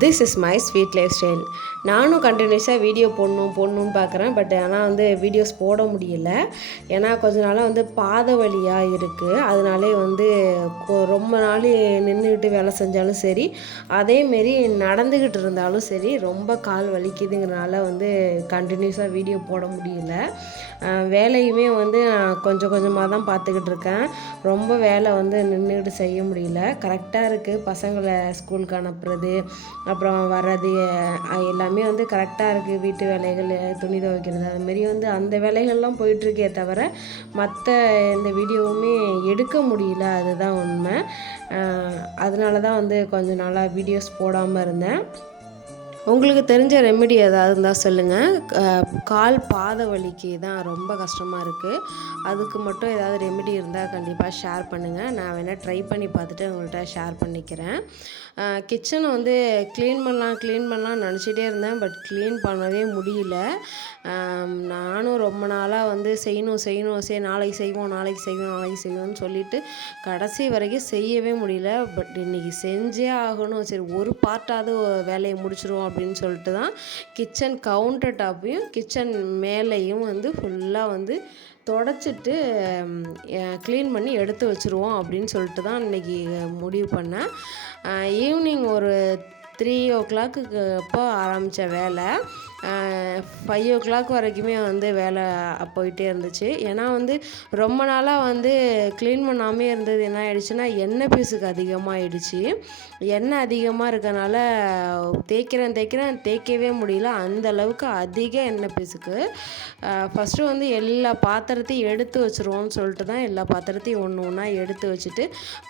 This is my sweet life style நானும் கண்டினியூஸாக video போடணும் போடணும்னு பார்க்குறேன். பட் ஆனால் வந்து வீடியோஸ் போட முடியல. ஏன்னா கொஞ்ச நாளாக வந்து பாத வழியாக இருக்குது அதனாலே வந்து ரொம்ப நாள் நின்றுக்கிட்டு வேலை செஞ்சாலும் சரி அதேமாரி நடந்துக்கிட்டு இருந்தாலும் சரி ரொம்ப கால் வலிக்குதுங்கிறனால வந்து கண்டினியூஸாக வீடியோ போட முடியல. வேலையுமே வந்து நான் கொஞ்சம் கொஞ்சமாக தான் பார்த்துக்கிட்டு இருக்கேன். ரொம்ப வேலை வந்து நின்றுக்கிட்டு செய்ய முடியல. கரெக்டாக இருக்குது பசங்களை ஸ்கூலுக்கு அனுப்புறது அப்புறம் வர்றது எல்லாமே வந்து கரெக்டாக இருக்குது வீட்டு வேலைகள் துணி துவைக்கிறது அதுமாரி வந்து அந்த வேலைகள்லாம் போயிட்டுருக்கே தவிர மற்ற இந்த வீடியோவுமே எடுக்க முடியல. அதுதான் உண்மை. அதனால தான் வந்து கொஞ்ச நாளாக வீடியோஸ் போடாமல் இருந்தேன். உங்களுக்கு தெரிஞ்ச ரெமெடி ஏதாவது இருந்தால் சொல்லுங்கள் கால் பாத வலிக்கு தான் ரொம்ப கஷ்டமாக இருக்குது அதுக்கு மட்டும் ஏதாவது ரெமெடி இருந்தால் கண்டிப்பாக ஷேர் பண்ணுங்கள் நான் வேணால் ட்ரை பண்ணி பார்த்துட்டு உங்கள்கிட்ட ஷேர் பண்ணிக்கிறேன். கிச்சனை வந்து க்ளீன் பண்ணலாம் க்ளீன் பண்ணலாம் நினச்சிட்டே இருந்தேன் பட் க்ளீன் பண்ணவே முடியல. நானும் ரொம்ப நாளாக வந்து செய்யணும் செய்யணும் சரி நாளைக்கு செய்வோம் நாளைக்கு செய்வோம் நாளைக்கு செய்வோம்னு சொல்லிட்டு கடைசி வரைக்கும் செய்யவே முடியல. பட் இன்னைக்கு செஞ்சே ஆகணும். சரி ஒரு பார்ட்டாவது வேலையை முடிச்சிருவோம் அப்படின்னு சொல்லிட்டு தான் கிச்சன் கவுண்டர் டாப்பையும் கிச்சன் மேலேயும் வந்து ஃபுல்லாக வந்து தொடச்சிட்டு க்ளீன் பண்ணி எடுத்து வச்சுருவோம் அப்படின்னு சொல்லிட்டு தான் இன்றைக்கி முடிவு பண்ணேன். ஈவினிங் ஒரு த்ரீ ஓ கிளாக்குக்கு அப்போ ஆரம்பித்த வேலை. ஃபைவ் ஓ கிளாக் வரைக்குமே வந்து வேலை போயிட்டே இருந்துச்சு. ஏன்னா வந்து ரொம்ப நாளாக வந்து க்ளீன் பண்ணாமே இருந்தது என்ன ஆயிடுச்சுன்னா எண்ணெய் பீஸுக்கு அதிகமாகிடுச்சு எண்ணெய் அதிகமாக இருக்கனால தேய்க்கிறேன் தேய்க்கிறேன் தேய்க்கவே முடியல. அந்த அளவுக்கு அதிக எண்ணெய் பீஸுக்கு ஃபஸ்ட்டு வந்து எல்லா பாத்திரத்தையும் எடுத்து வச்சுருவோம்னு சொல்லிட்டு தான் எல்லா பாத்திரத்தையும் ஒன்று ஒன்றா எடுத்து வச்சுட்டு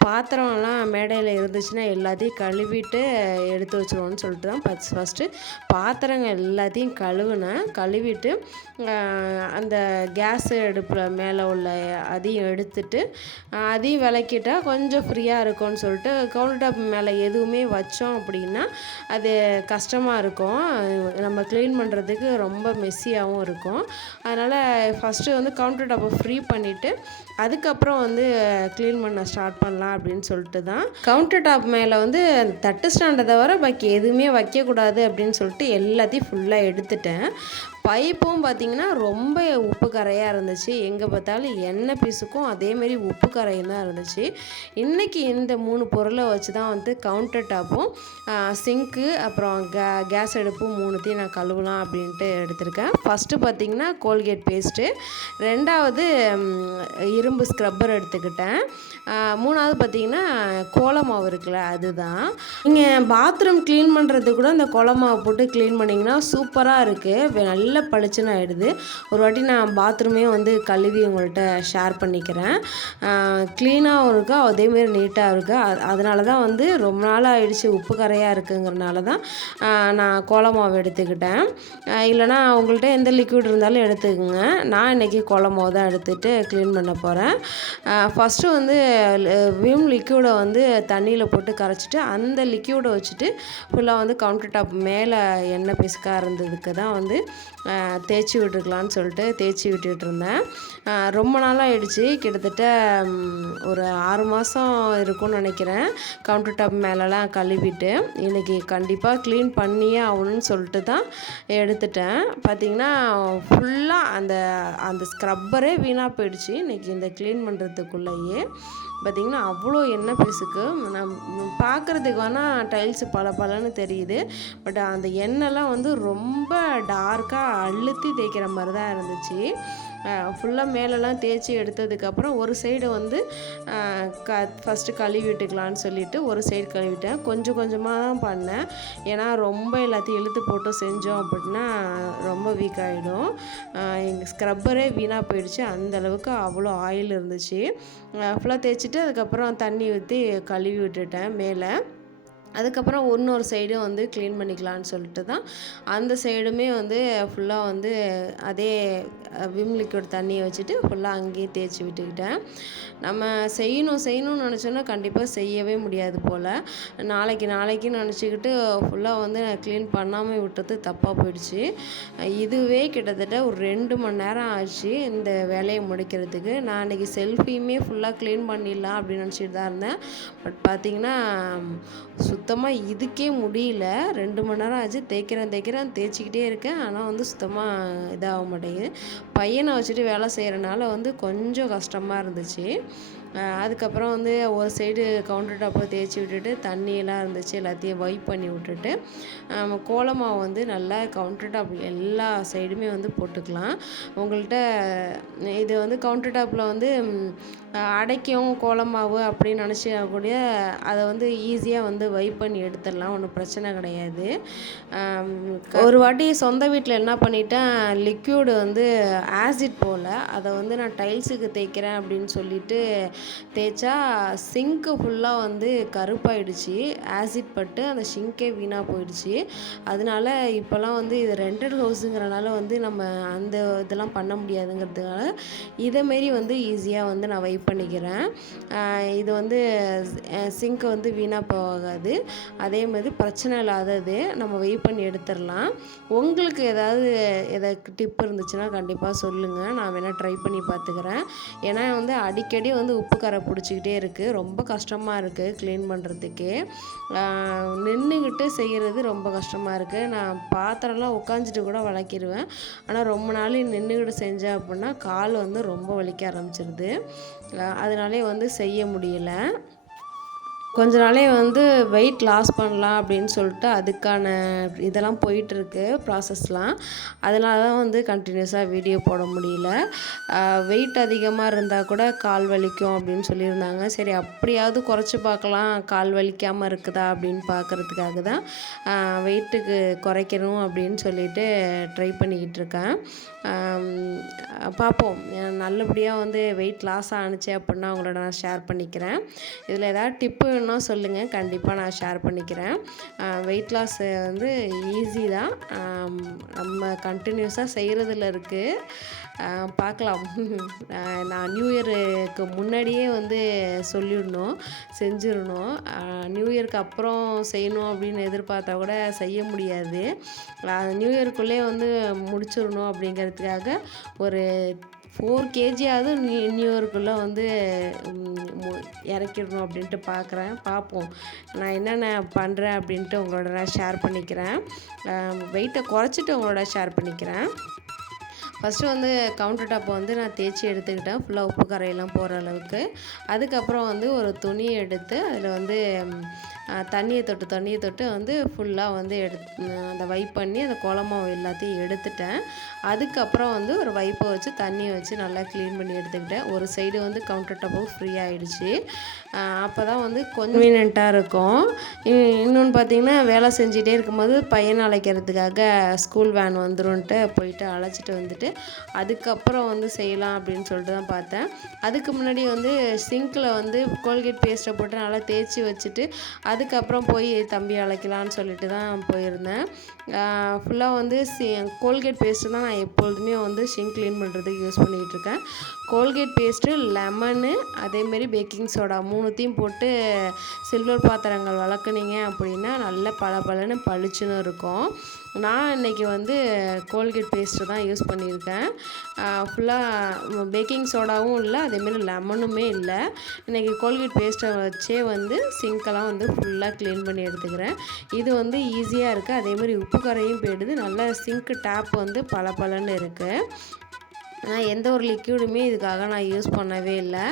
பாத்திரம்லாம் மேடையில் இருந்துச்சுன்னா எல்லாத்தையும் கழுவிட்டு எடுத்து வச்சுருவோம்னு சொல்லிட்டு தான் ஃபஸ்ட் ஃபஸ்ட்டு பாத்திரங்கள் எல்லாத்தையும் கழுவினேன். கழுவிட்டு அந்த கேஸ் அடுப்பில் மேலே உள்ள அதையும் எடுத்துட்டு அதையும் விளக்கிட்டால் கொஞ்சம் ஃப்ரீயாக இருக்கும்னு சொல்லிட்டு கவுண்டர் டாப் மேலே எதுவுமே வச்சோம் அப்படின்னா அது கஷ்டமாக இருக்கும். நம்ம க்ளீன் பண்ணுறதுக்கு ரொம்ப மெஸ்ஸியாகவும் இருக்கும். அதனால் ஃபஸ்ட்டு வந்து கவுண்டர் டாப்பை ஃப்ரீ பண்ணிவிட்டு அதுக்கப்புறம் வந்து க்ளீன் பண்ண ஸ்டார்ட் பண்ணலாம் அப்படின்னு சொல்லிட்டு தான். கவுண்டர் டாப் மேலே வந்து அந்த தட்டு ஸ்டாண்டை தவிர பாக்கி எதுவுமே வைக்கக்கூடாது அப்படின்னு சொல்லிட்டு எல்லாத்தையும் ஃபுல்லாக எடுத்துட்டேன். பைப்பும் பார்த்திங்கன்னா ரொம்ப உப்பு கரையாக இருந்துச்சு. எங்கே பார்த்தாலும் எண்ணெய் பீஸுக்கும் அதேமாரி உப்பு கரையும் தான் இருந்துச்சு. இன்றைக்கி இந்த மூணு பொருளை வச்சு தான் வந்து கவுண்டர் டாப்பும் சிங்க்கு அப்புறம் கே கேஸ் அடுப்பு மூணுத்தையும் நான் கழுவலாம் அப்படின்ட்டு எடுத்திருக்கேன். ஃபஸ்ட்டு பார்த்திங்கன்னா கோல்கேட் பேஸ்ட்டு ரெண்டாவது இரும்பு ஸ்க்ரப்பர் எடுத்துக்கிட்டேன். மூணாவது பார்த்திங்கன்னா கோலமாவு இருக்குல்ல அதுதான். நீங்கள் பாத்ரூம் க்ளீன் பண்ணுறது கூட அந்த கோலமாவை போட்டு க்ளீன் பண்ணிங்கன்னா சூப்பராக இருக்குது நல்ல பளிச்சுன்னு ஆகிடுது ஒரு வாட்டி நான் பாத்ரூமே வந்து கழுவி உங்கள்கிட்ட ஷேர் பண்ணிக்கிறேன். க்ளீனாகவும் இருக்குது அதேமாரி நீட்டாக இருக்குது அது அதனால தான் வந்து ரொம்ப நாள் ஆகிடுச்சு உப்பு கரையாக இருக்குங்கிறனால தான் நான் நான் கோலமாவு எடுத்துக்கிட்டேன். இல்லைனா உங்கள்கிட்ட எந்த லிக்விட் இருந்தாலும் எடுத்துக்கோங்க. நான் இன்றைக்கி கோலமாவு தான் எடுத்துகிட்டு க்ளீன் பண்ண போகிறேன் ஃபஸ்ட்டு வந்து விம் லிக்யூடை வந்து தண்ணியில் போட்டு கரைச்சிட்டு அந்த லிக்யூடை வச்சுட்டு ஃபுல்லாக வந்து கவுண்டர் டாப் மேலே எண்ணெய் பிசுக்காக இருந்ததுக்கு தான் வந்து தேய்ச்சி விட்டுருக்கலான்னு சொல்லிட்டு தேய்ச்சி விட்டுட்டு இருந்தேன். ரொம்ப நாளாக ஆயிடுச்சு கிட்டத்தட்ட ஒரு ஆறு மாதம் இருக்கும்னு நினைக்கிறேன். கவுண்டர் டாப் மேலெலாம் கழுவிட்டு இன்றைக்கி கண்டிப்பாக க்ளீன் பண்ணியே ஆகணும்னு சொல்லிட்டு தான் எடுத்துட்டேன். பார்த்திங்கன்னா ஃபுல்லாக அந்த அந்த ஸ்க்ரப்பரே வீணாக போயிடுச்சு. இன்றைக்கி இந்த க்ளீன் பண்ணுறதுக்குள்ளேயே பார்த்திங்கன்னா அவ்வளோ எண்ணெய் பிசுக்கு. நம் பார்க்குறதுக்கு வேணால் டைல்ஸு பல பலன்னு தெரியுது. பட் அந்த எண்ணெய்லாம் வந்து ரொம்ப டார்க்காக அழுத்தி தேய்க்கிற மாதிரி தான் இருந்துச்சு. ஃபுல்லாக மேலெல்லாம் தேய்ச்சி எடுத்ததுக்கப்புறம் ஒரு சைடு வந்து க ஃபஸ்ட்டு கழுவி விட்டுக்கலான்னு சொல்லிட்டு ஒரு சைடு கழுவிட்டேன் கொஞ்சம் கொஞ்சமாக தான் பண்ணேன். ஏன்னா ரொம்ப எல்லாத்தையும் இழுத்து போட்டு செஞ்சோம் அப்படின்னா ரொம்ப வீக் ஆகிடும் எங்கள் ஸ்க்ரப்பரே வீணாக போயிடுச்சு. அந்தளவுக்கு அவ்வளோ ஆயில் இருந்துச்சு. ஃபுல்லாக தேய்ச்சிட்டு அதுக்கப்புறம் தண்ணி ஊற்றி கழுவி விட்டுட்டேன் மேலே. அதுக்கப்புறம் இன்னொரு சைடும் வந்து க்ளீன் பண்ணிக்கலான்னு சொல்லிட்டு தான். அந்த சைடுமே வந்து ஃபுல்லாக வந்து அதே விம் லிக்விட் தண்ணியை வச்சுட்டு ஃபுல்லாக அங்கேயே தேய்ச்சி விட்டுக்கிட்டேன். நம்ம செய்யணும் செய்யணும்னு நினச்சோன்னா கண்டிப்பாக செய்யவே முடியாது போல். நாளைக்கு நாளைக்கு நினச்சிக்கிட்டு ஃபுல்லாக வந்து நான் க்ளீன் பண்ணாமல் விட்டது தப்பாக போயிடுச்சு. இதுவே கிட்டத்தட்ட ஒரு ரெண்டு மணி நேரம் ஆச்சு இந்த வேலையை முடிக்கிறதுக்கு. நான் அன்றைக்கி செல்ஃபியுமே ஃபுல்லாக க்ளீன் பண்ணிடலாம் அப்படின்னு நினச்சிட்டு தான் இருந்தேன். பட் பார்த்திங்கன்னா சுத் சுத்தமாக இதுக்கே முடியல. ரெண்டு மணி நேரம் ஆச்சு. தேய்க்கிறேன் தேய்க்கிறேன் தேய்ச்சிக்கிட்டே இருக்கேன். ஆனால் வந்து சுத்தமாக இதாக மாட்டேங்குது. பையனை வச்சுட்டு வேலை செய்கிறனால வந்து கொஞ்சம் கஷ்டமாக இருந்துச்சு. அதுக்கப்புறம் வந்து ஒரு சைடு கவுண்டர் டாப்பை தேய்ச்சி விட்டுட்டு தண்ணியெல்லாம் இருந்துச்சு. எல்லாத்தையும் வைப் பண்ணி விட்டுட்டு கோலமாவை வந்து நல்லா கவுண்டர் டாப் எல்லா சைடுமே வந்து போட்டுக்கலாம். உங்கள்கிட்ட இது வந்து கவுண்டர் டாப்பில் வந்து அடைக்கும் கோலமாவு அப்படின்னு நினச்சா கூட அதை வந்து ஈஸியாக வந்து வைப் பண்ணி எடுத்துடலாம் ஒன்றும் பிரச்சனை கிடையாது. ஒரு வாட்டி சொந்த வீட்டில் என்ன பண்ணிட்டேன் லிக்யூடு வந்து ஆசிட் போல் அதை வந்து நான் டைல்ஸுக்கு தேய்க்கிறேன் அப்படின்னு சொல்லிட்டு தேய்ச்சா சிங்க்கு ஃபுல்லாக வந்து கருப்பாயிடுச்சு. ஆசிட் பட்டு அந்த சிங்கே வீணாக போயிடுச்சு. அதனால இப்போல்லாம் வந்து இது ரெண்டட் ஹவுஸுங்கிறனால வந்து நம்ம அந்த இதெல்லாம் பண்ண முடியாதுங்கிறதுனால இதேமாரி வந்து ஈஸியாக வந்து நான் வைப் பண்ணிக்கிறேன். இது வந்து சிங்க்கு வந்து வீணாக போகாது. அதே மாதிரி பிரச்சனை இல்லாதது நம்ம வெயிட் பண்ணி எடுத்துடலாம். உங்களுக்கு ஏதாவது எதாவது டிப் இருந்துச்சுன்னா கண்டிப்பாக சொல்லுங்கள் நான் வேணால் ட்ரை பண்ணி பார்த்துக்கிறேன். ஏன்னா வந்து அடிக்கடி வந்து உப்பு கரை பிடிச்சிக்கிட்டே இருக்குது ரொம்ப கஷ்டமாக இருக்குது க்ளீன் பண்ணுறதுக்கே நின்றுக்கிட்டு செய்கிறது ரொம்ப கஷ்டமாக இருக்குது நான் பாத்திரம்லாம் உட்காந்துட்டு கூட வளர்க்கிடுவேன் ஆனால் ரொம்ப நாள் நின்றுக்கிட்டு செஞ்சேன் அப்படின்னா கால் வந்து ரொம்ப வலிக்க ஆரம்பிச்சிருது. அதனாலே வந்து செய்ய முடியல. கொஞ்ச நாளே வந்து வெயிட் லாஸ் பண்ணலாம் அப்படின்னு சொல்லிட்டு அதுக்கான இதெல்லாம் போயிட்டுருக்கு ப்ராசஸ்லாம் அதனால தான் வந்து கண்டினியூஸாக வீடியோ போட முடியல. வெயிட் அதிகமாக இருந்தால் கூட கால் வலிக்கும் அப்படின்னு சொல்லியிருந்தாங்க. சரி அப்படியாவது குறைச்சி பார்க்கலாம். கால் வலிக்காமல் இருக்குதா அப்படின்னு பார்க்குறதுக்காக தான் வெயிட்டுக்கு குறைக்கணும் அப்படின்னு சொல்லிட்டு ட்ரை பண்ணிக்கிட்டு இருக்கேன். பார்ப்போம். நல்லபடியாக வந்து வெயிட் லாஸ் ஆணுச்சு அப்படின்னா அவங்களோட நான் ஷேர் பண்ணிக்கிறேன். இதில் ஏதாவது டிப்பு வேணும்னா சொல்லுங்கள் கண்டிப்பாக நான் ஷேர் பண்ணிக்கிறேன். வெயிட் லாஸ் வந்து ஈஸி தான். நம்ம கண்டினியூஸாக செய்கிறதுல இருக்குது பார்க்கலாம். நான் நியூ இயருக்கு முன்னாடியே வந்து சொல்லிடணும் செஞ்சிடணும். நியூ இயருக்கு அப்புறம் செய்யணும் அப்படின்னு எதிர்பார்த்தா கூட செய்ய முடியாது. நியூ இயருக்குள்ளே வந்து முடிச்சிடணும் அப்படிங்கிறதுக்காக ஒரு ஃபோர் கேஜியாவது நியூ இயர்க்குள்ளே வந்து இறக்கிடணும் அப்படின்ட்டு பார்க்குறேன் பார்ப்போம் நான் என்னென்ன பண்ணுறேன் அப்படின்ட்டு உங்களோட நான் ஷேர் பண்ணிக்கிறேன். வெயிட்டை குறைச்சிட்டு உங்களோட ஷேர் பண்ணிக்கிறேன். ஃபஸ்ட்டு வந்து கவுண்டர் டாப்பை வந்து நான் தேய்ச்சி எடுத்துக்கிட்டேன். ஃபுல்லாக உப்பு கரையெல்லாம் போகிற அளவுக்கு. அதுக்கப்புறம் வந்து ஒரு துணியை எடுத்து அதில் வந்து தண்ணியை தொட்டு தண்ணியை தொட்டு வந்து ஃபுல்லாக வந்து எடுத்து அந்த வைப் பண்ணி அந்த குழமாவு எல்லாத்தையும் எடுத்துட்டேன். அதுக்கப்புறம் வந்து ஒரு வைப்பை வச்சு தண்ணியை வச்சு நல்லா க்ளீன் பண்ணி எடுத்துக்கிட்டேன். ஒரு சைடு வந்து கவுண்டர் டாப்பும் ஃப்ரீ ஆகிடுச்சு அப்போ தான் வந்து கன்வீனியண்ட்டாக இருக்கும். இன்னொன்று பார்த்திங்கன்னா வேலை செஞ்சுட்டே இருக்கும்போது பையனை அழைக்கிறதுக்காக ஸ்கூல் வேன் வந்துருன்ட்டு போயிட்டு அழைச்சிட்டு வந்துட்டு அதுக்கப்புறம் வந்து செய்யலாம் அப்படின்னு சொல்லிட்டு தான் பார்த்தேன். அதுக்கு முன்னாடி வந்து சிங்கில் வந்து கோல்கேட் பேஸ்ட்டை போட்டு நல்லா தேய்ச்சி வச்சுட்டு அதுக்கப்புறம் போய் தம்பி அழைக்கலான்னு சொல்லிட்டு தான் போயிருந்தேன். ஃபுல்லாக வந்து சி கோல்கேட் பேஸ்ட்டு தான் நான் எப்பொழுதுமே வந்து சிங்க் க்ளீன் பண்ணுறதுக்கு யூஸ் பண்ணிகிட்டு இருக்கேன். கோல்கேட் பேஸ்ட்டு லெமனு அதேமாரி பேக்கிங் சோடா மூணுத்தையும் போட்டு சில்வர் பாத்திரங்கள் வளர்க்குனீங்க அப்படின்னா நல்ல பல பலன்னு பளிச்சுன்னு இருக்கும். நான் இன்றைக்கி வந்து கோல்கேட் பேஸ்ட்டு தான் யூஸ் பண்ணியிருக்கேன். ஃபுல்லாக பேக்கிங் சோடாவும் இல்லை அதேமாரி லெமனுமே இல்லை. இன்றைக்கி கோல்கேட் பேஸ்ட்டை வச்சே வந்து சிங்க்கெல்லாம் வந்து ஃபுல்லாக க்ளீன் பண்ணி எடுத்துக்கிறேன். இது வந்து ஈஸியாக இருக்குது அதேமாதிரி உப்பு கரையும் போயிடுது. நல்லா சிங்க்கு டேப் வந்து பல பலன்னு இருக்குது நான் எந்த ஒரு லிக்யூடுமே இதுக்காக நான் யூஸ் பண்ணவே இல்லை.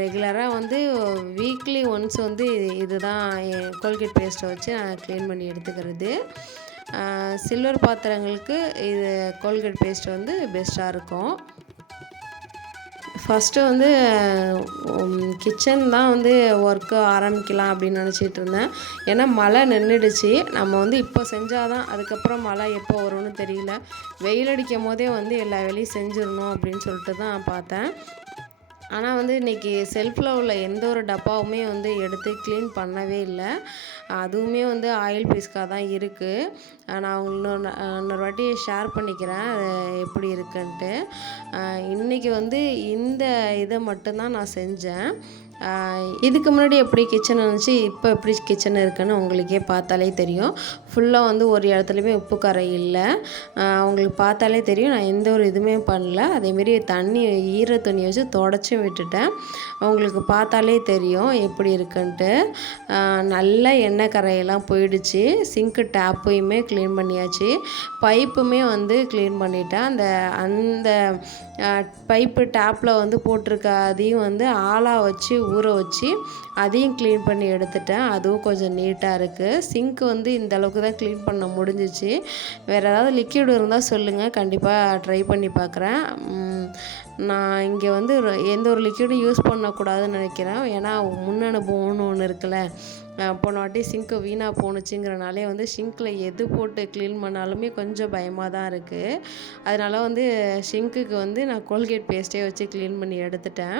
ரெகுலராக வந்து வீக்லி ஒன்ஸ் வந்து இது தான் கோல்கேட் பேஸ்ட்டை வச்சு நான் க்ளீன் பண்ணி எடுத்துக்கிறது. சில்வர் பாத்திரங்களுக்கு இது கோல்கேட் பேஸ்ட் வந்து பெஸ்ட்டாக இருக்கும். ஃபஸ்ட்டு வந்து கிச்சன் தான் வந்து ஒர்க்கு ஆரம்பிக்கலாம் அப்படின்னு நினச்சிட்டு இருந்தேன். ஏன்னா மழை நின்றுடுச்சு நம்ம வந்து இப்போ செஞ்சால் தான் அதுக்கப்புறம் மழை எப்போ வரும்னு தெரியல. வெயில் அடிக்கும் போதே வந்து எல்லா வேலையும் செஞ்சிடணும் அப்படின்னு சொல்லிட்டு தான் பார்த்தேன். ஆனால் வந்து இன்றைக்கி செல்ஃபில் உள்ள எந்த ஒரு டப்பாவுமே வந்து எடுத்து க்ளீன் பண்ணவே இல்லை. அதுவுமே வந்து ஆயில் பீஸ்க்காக தான் இருக்குது நான் இன்னொன்று இன்னொரு வாட்டி ஷேர் பண்ணிக்கிறேன் அது எப்படி இருக்குன்ட்டு. இன்றைக்கி வந்து இந்த இதை மட்டும்தான் நான் செஞ்சேன். இதுக்கு முன்னாடி எப்படி கிச்சன் இருந்துச்சு இப்போ எப்படி கிச்சன் இருக்குன்னு உங்களுக்கே பார்த்தாலே தெரியும். ஃபுல்லாக வந்து ஒரு இடத்துலையுமே உப்பு கரை இல்லை. உங்களுக்கு பார்த்தாலே தெரியும். நான் எந்த ஒரு இதுவுமே பண்ணல. அதேமாரி தண்ணி ஈர துணி வச்சு தொடச்சி விட்டுட்டேன். உங்களுக்கு பார்த்தாலே தெரியும் எப்படி இருக்குன்ட்டு. நல்ல எண்ணெய் கரையெல்லாம் போயிடுச்சு. சிங்க்கு டேப்பையுமே க்ளீன் பண்ணியாச்சு. பைப்புமே வந்து க்ளீன் பண்ணிட்டேன். அந்த அந்த பைப்பு டேப்பில் வந்து போட்டிருக்க அதையும் வந்து ஆளாக வச்சு ஊற வச்சு அதையும் க்ளீன் பண்ணி எடுத்துட்டேன். அதுவும் கொஞ்சம் நீட்டாக இருக்குது சிங்க் வந்து இந்த அளவுக்கு தான் க்ளீன் பண்ண முடிஞ்சிச்சு. வேறு ஏதாவது லிக்விட் இருந்தால் சொல்லுங்கள் கண்டிப்பாக ட்ரை பண்ணி பார்க்குறேன் நான் இங்கே வந்து எந்த ஒரு லிக்விடும் யூஸ் பண்ணக்கூடாதுன்னு நினைக்கிறேன். ஏன்னா முன் அனுபவம்னு ஒன்று இருக்குல்ல. போன வாட்டி சிங்க்கு வீணாக போணுச்சுங்கிறனாலே வந்து சிங்க்கில் எது போட்டு க்ளீன் பண்ணாலுமே கொஞ்சம் பயமாக தான் இருக்குது அதனால் வந்து சிங்க்குக்கு வந்து நான் கோல்கேட் பேஸ்ட்டே வச்சு க்ளீன் பண்ணி எடுத்துட்டேன்.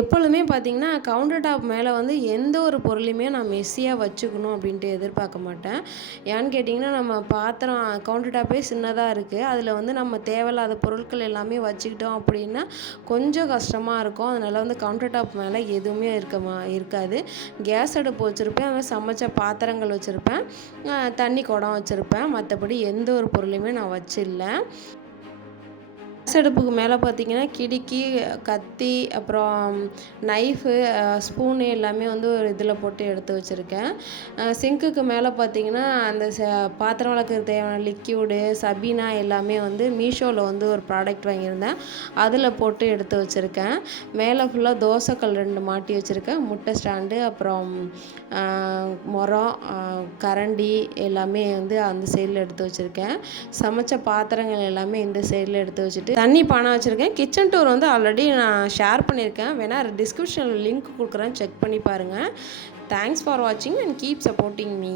எப்பொழுதுமே பார்த்தீங்கன்னா கவுண்டர் டாப் மேலே வந்து எந்த ஒரு பொருளையுமே நான் மெஸ்ஸியாக வச்சுக்கணும் அப்படின்ட்டு எதிர்பார்க்க மாட்டேன். ஏன்னு கேட்டிங்கன்னா நம்ம பாத்திரம் கவுண்டர் டாப்பே சின்னதாக இருக்குது அதில் வந்து நம்ம தேவையில்லாத பொருட்கள் எல்லாமே வச்சுக்கிட்டோம் அப்படின்னா கொஞ்சம் கஷ்டமாக இருக்கும். அதனால் வந்து கவுண்டர் டாப் மேலே எதுவுமே இருக்க மா இருக்காது. கேஸ் அடுப்பு வச்சுருப்பேன். அவன் சமைச்ச பாத்திரங்கள் வச்சுருப்பேன். தண்ணி குடம் வச்சுருப்பேன். மற்றபடி எந்த ஒரு பொருளையுமே நான் வச்சில்ல. கேஸ் அடுப்புக்கு மேலே பார்த்தீங்கன்னா கிடுக்கி கத்தி அப்புறம் நைஃபு ஸ்பூனு எல்லாமே வந்து ஒரு இதில் போட்டு எடுத்து வச்சுருக்கேன். சிங்க்குக்கு மேலே பார்த்தீங்கன்னா அந்த ச பாத்திரம் வளர்க்குறது தேவையான லிக்யூடு சபீனா எல்லாமே வந்து மீஷோவில் வந்து ஒரு ப்ராடக்ட் வாங்கியிருந்தேன். அதில் போட்டு எடுத்து வச்சுருக்கேன். மேலே ஃபுல்லாக தோசைக்கல் ரெண்டு மாட்டி வச்சுருக்கேன். முட்டை ஸ்டாண்டு அப்புறம் முரம் முறம் கரண்டி எல்லாமே வந்து அந்த சைடில் எடுத்து வச்சுருக்கேன். சமைச்ச பாத்திரங்கள் எல்லாமே இந்த சைடில் எடுத்து வச்சுட்டு தண்ணி பானை வச்சுருக்கேன். கிச்சன் டூர் வந்து ஆல்ரெடி நான் ஷேர் பண்ணியிருக்கேன். வேணால் டிஸ்கிரிப்ஷனில் லிங்க் கொடுக்குறேன். செக் பண்ணி பாருங்கள் தேங்க்ஸ் ஃபார் வாட்சிங் அண்ட் கீப் சப்போர்ட்டிங் மீ